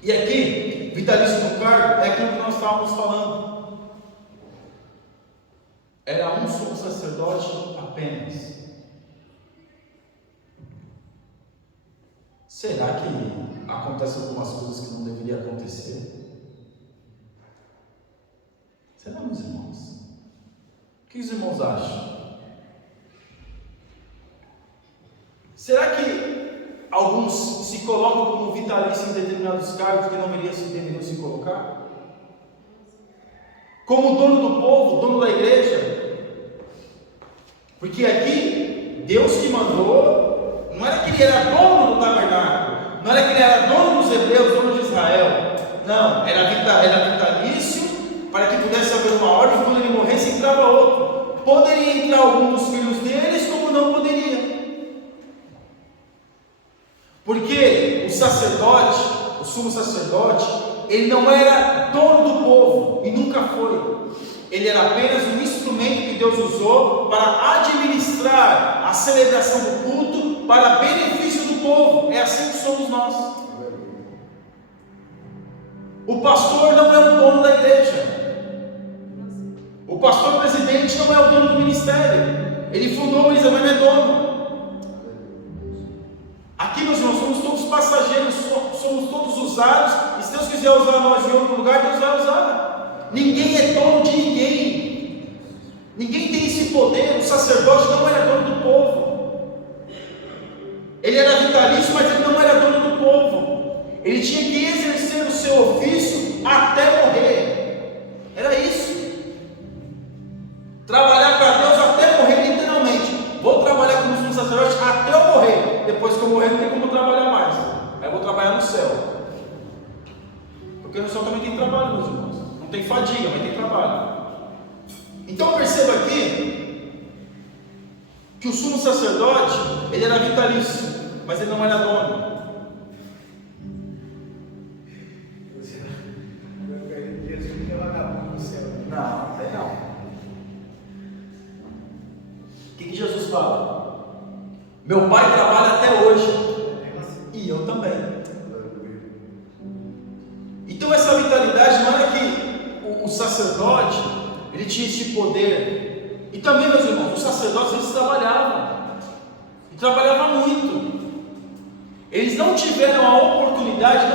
E aqui, vitalício no cargo, é aquilo que nós estávamos falando. Era um sumo sacerdote apenas. Será que acontecem algumas coisas que não deveriam acontecer? Será, meus irmãos? O que os irmãos acham? Será que alguns se colocam como vitalícios em determinados cargos que não deveriam se colocar? Como dono do povo, dono da igreja? Porque aqui, Deus que mandou, não era que ele era dono do tabernáculo, não era que ele era dono dos hebreus, dono de Israel. Não, era vitalício, para que pudesse haver uma ordem, quando ele morresse entrava outro. Poderia entrar algum dos filhos deles, como não poderia. Porque o sacerdote, o sumo sacerdote, ele não era dono do povo, e nunca foi. Ele era apenas um instrumento que Deus usou para administrar a celebração do culto para benefício do povo. É assim que somos nós. O pastor não é o dono da igreja. O pastor presidente não é o dono do ministério. Ele fundou, mas não é dono. Aqui, meus irmãos, somos todos passageiros, somos todos usados. E se Deus quiser usar nós em outro lugar, Deus vai usar. Ninguém é dono de ninguém. Ninguém tem esse poder. O sacerdote não era dono do povo. Ele era vitalício, mas ele não era dono do povo. Ele tinha que exercer o seu ofício até morrer. Era isso. Trabalhar para Deus até morrer, literalmente. Vou trabalhar como sumo sacerdote até eu morrer. Depois que eu morrer, não tem como trabalhar mais. Aí eu vou trabalhar no céu. Porque no céu também tem trabalho, meus irmãos. Não tem fadiga, mas tem trabalho. Então perceba aqui que o sumo sacerdote, ele era vitalício, mas ele não era dono. Não. O que Jesus fala? Meu pai trabalha até hoje, e eu também. Então essa vitalidade não era que o sacerdote ele tinha esse poder. E também, meus irmãos, os sacerdotes eles trabalhavam, e trabalhavam muito. Eles não tiveram a oportunidade,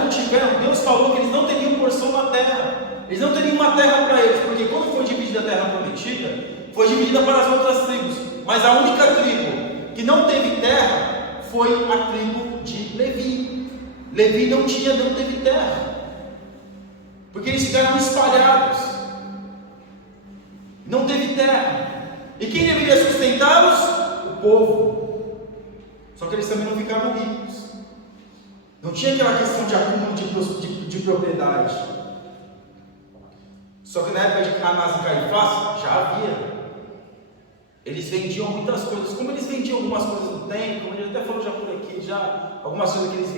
Deus falou que eles não teriam porção na terra. Eles não teriam uma terra para eles, porque quando foi dividida a terra prometida, foi dividida para as outras tribos. Mas a única tribo que não teve terra foi a tribo de Levi. Levi não teve terra, porque eles ficaram espalhados. não teve terra. E quem deveria sustentá-los? O povo. Só que eles também não ficaram ricos. Não tinha aquela questão de acúmulo de propriedade. Só que na época de Anás e Caifás, já havia. Eles vendiam muitas coisas. Como eles vendiam algumas coisas no templo, como a gente até falou já por aqui, já algumas coisas que eles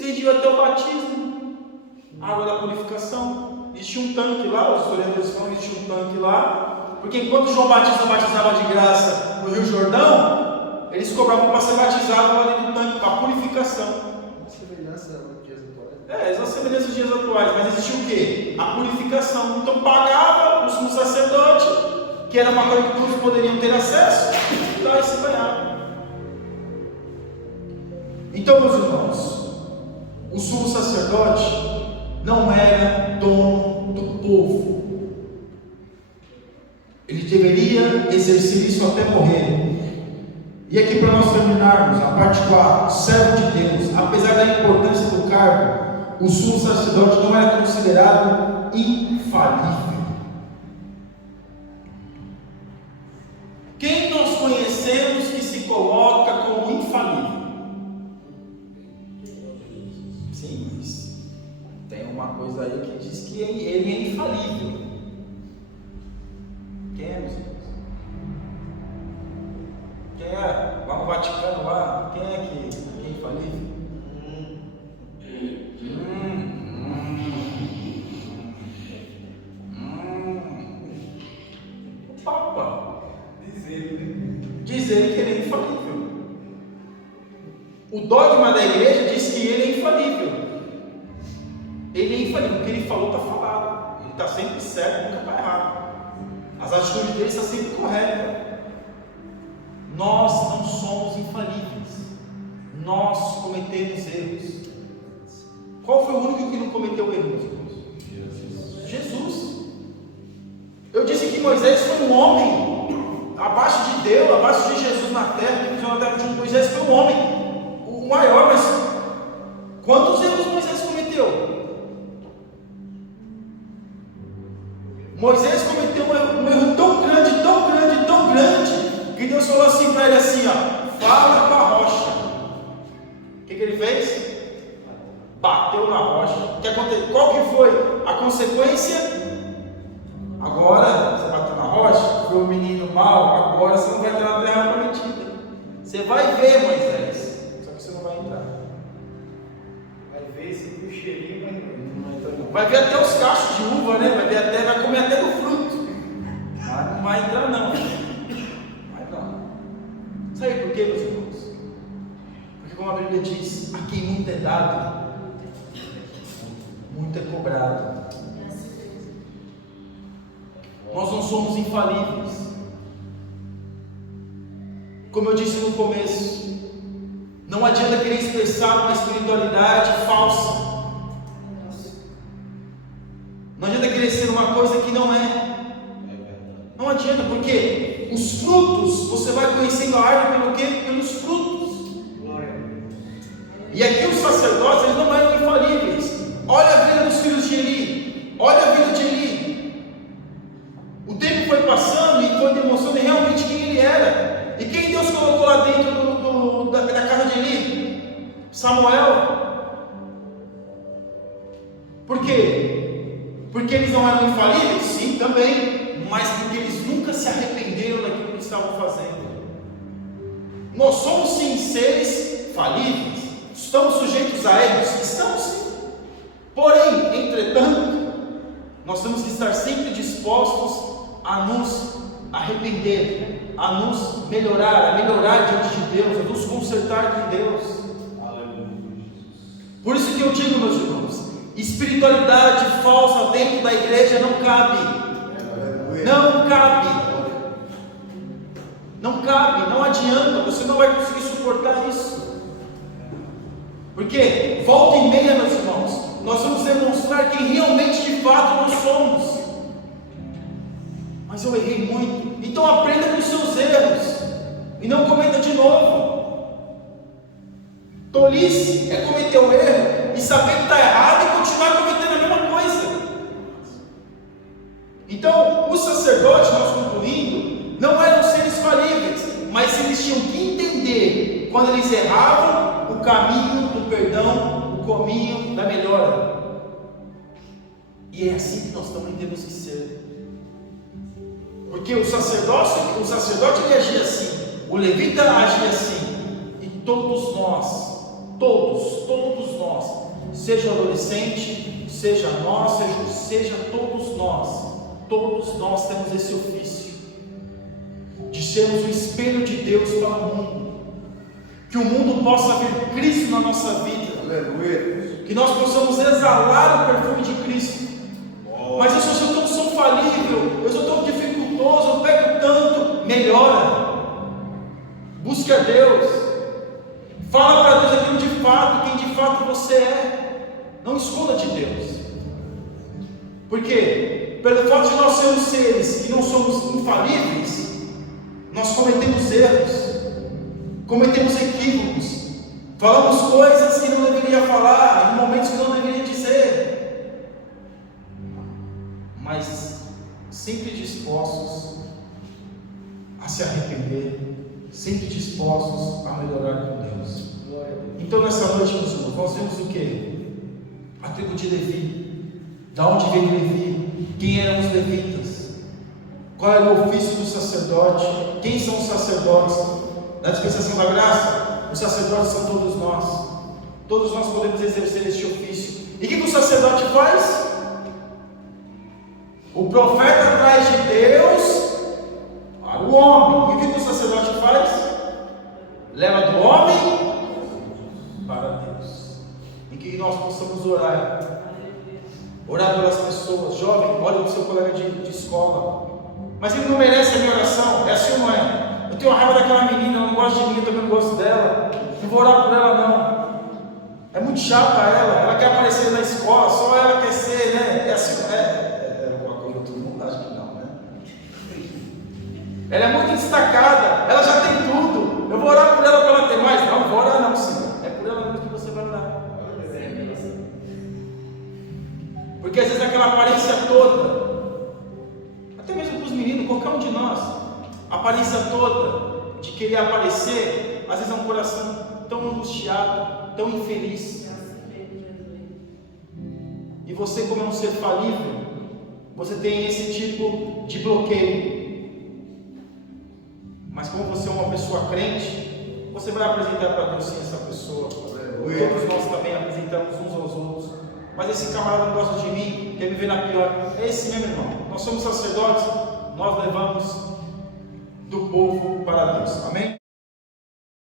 vendiam até o batismo, água da purificação. Existia um tanque lá, os historiadores falam que existia um tanque lá, porque enquanto João Batista batizava de graça no Rio Jordão, eles cobravam para ser batizado lá dentro do tanque, para purificação. Uma semelhança nos dias atuais. Uma semelhança dos dias atuais, mas existia o quê? A purificação. Então pagava o sumo sacerdote, que era uma coisa que todos poderiam ter acesso, e lá se banhava. Então, meus irmãos, o sumo sacerdote não era dono do povo. Ele deveria exercer isso até morrer. E aqui, para nós terminarmos, a parte 4, servo de Deus. Apesar da importância do cargo, o sumo sacerdote não era considerado infalível. Quem nós conhecemos que se coloca como infalível? Sim, mas tem uma coisa aí que diz que ele é infalível. Quem é, meus irmãos? Quem é? Lá no Vaticano, lá, quem é que é infalível? O Papa. Diz ele que ele é infalível. O dogma da igreja diz que ele é infalível. Ele é infalível, o que ele falou está falado. Ele está sempre certo, nunca está errado. As atitudes dele estão sempre corretas. Nós não somos infalíveis. Nós cometemos erros. Qual foi o único que não cometeu erros, irmãos? Jesus. Eu disse que Moisés foi um homem abaixo de Deus, abaixo de Jesus na terra, que pisou na terra de Moisés foi um homem, o maior, mas quantos erros Moisés cometeu? Moisés cometeu um erro tão grande, tão grande, tão grande, que Deus falou assim para ele assim, ó, fala com a rocha. O que ele fez? Bateu na rocha. Qual que foi a consequência? Agora, você bateu na rocha, foi um menino mau, agora você não vai entrar na terra prometida. Você vai ver, Moisés, só que você não vai entrar. Vai ver se viu o cheirinho, mas Não entra não. Vai ver até os cachos de uva, né? Vai comer até do fruto. Mas não vai entrar não. Vai não. Sabe por quê, meus irmãos? Porque como a Bíblia diz, a quem muito é dado, muito é cobrado. Nós não somos infalíveis. Como eu disse no começo, não adianta querer expressar uma espiritualidade falsa. Não adianta querer ser uma coisa que não é. Não adianta, porque os frutos, você vai conhecendo a árvore pelo quê? Pelos frutos. E aqui os sacerdotes, eles não eram infalíveis. Olha a vida dos filhos de Eli. Olha a vida de Eli. O tempo foi passando e foi demonstrando realmente quem ele era. E quem Deus colocou lá dentro da casa de Eli? Samuel. Por quê? Porque eles não eram infalíveis? Sim, também. Mas porque eles nunca se arrependeram daquilo que estavam fazendo. Nós somos sim seres falíveis. Estamos sujeitos a erros? Estamos sim. Porém, entretanto, nós temos que estar sempre dispostos a nos arrepender, a nos melhorar, diante de Deus, a nos consertar com Deus. Por isso que eu digo, meus irmãos, espiritualidade falsa dentro da igreja não cabe. Não cabe. Não cabe, não adianta, você não vai conseguir suportar isso. Porque, volta e meia, meus irmãos, nós vamos demonstrar quem realmente de fato nós somos. Mas eu errei muito. Então aprenda com os seus erros e não cometa de novo. Tolice é cometer um erro e saber que está errado e continuar cometendo a mesma coisa. Então, os quando eles erravam, o caminho do perdão, o caminho da melhora. E é assim que nós também temos que ser. Porque o sacerdote ele agia assim, o levita agia assim, e todos nós, seja o adolescente, seja nós, seja todos nós temos esse ofício de sermos o espelho de Deus para o mundo, que o mundo possa ver Cristo na nossa vida, aleluia, que nós possamos exalar o perfume de Cristo. Mas eu sou falível, eu sou tão dificultoso, eu pego tanto. Melhora, busque a Deus, fala para Deus aquilo de fato, quem de fato você é. Não esconda de Deus. Por quê? Pelo fato de nós sermos seres que não somos infalíveis, nós cometemos erros, cometemos equívocos, falamos coisas que não deveria falar, em momentos que não deveria dizer. Mas sempre dispostos a se arrepender, sempre dispostos a melhorar com Deus. Então nessa noite, meus irmãos, nós vemos o que? A tribo de Levi. Da onde veio Levi? Quem eram os levitas? Qual era o ofício do sacerdote? Quem são os sacerdotes? Na dispensação da graça, os sacerdotes são todos nós. Todos nós podemos exercer este ofício. E o que o sacerdote faz? O profeta traz de Deus para o homem. E o que o sacerdote faz? Leva do homem para Deus. E que nós possamos orar pelas pessoas. Jovem, olhe para o seu colega de escola. Mas ele não merece a minha oração. É assim ou não é? Eu tenho raiva daquela menina, ela não gosta de mim, eu também não gosto dela. Não vou orar por ela não. É muito chata ela. Ela quer aparecer na escola, só ela quer ser, né? É assim, ela é muito destacada, ela já tem tudo. Eu vou orar por ela para ela ter mais. Não, não vou orar não, Senhor. É por ela mesmo que você vai orar. Porque às vezes aquela aparência toda, até mesmo para os meninos, qualquer um de nós, a aparência toda de querer aparecer, às vezes é um coração tão angustiado, tão infeliz. E você, como é um ser falível, você tem esse tipo de bloqueio. Mas como você é uma pessoa crente, você vai apresentar para Deus sim essa pessoa. Todos nós também apresentamos uns aos outros. Mas esse camarada não gosta de mim, quer me ver na pior. É esse mesmo, irmão. Nós somos sacerdotes, nós levamos do povo para Deus. Amém?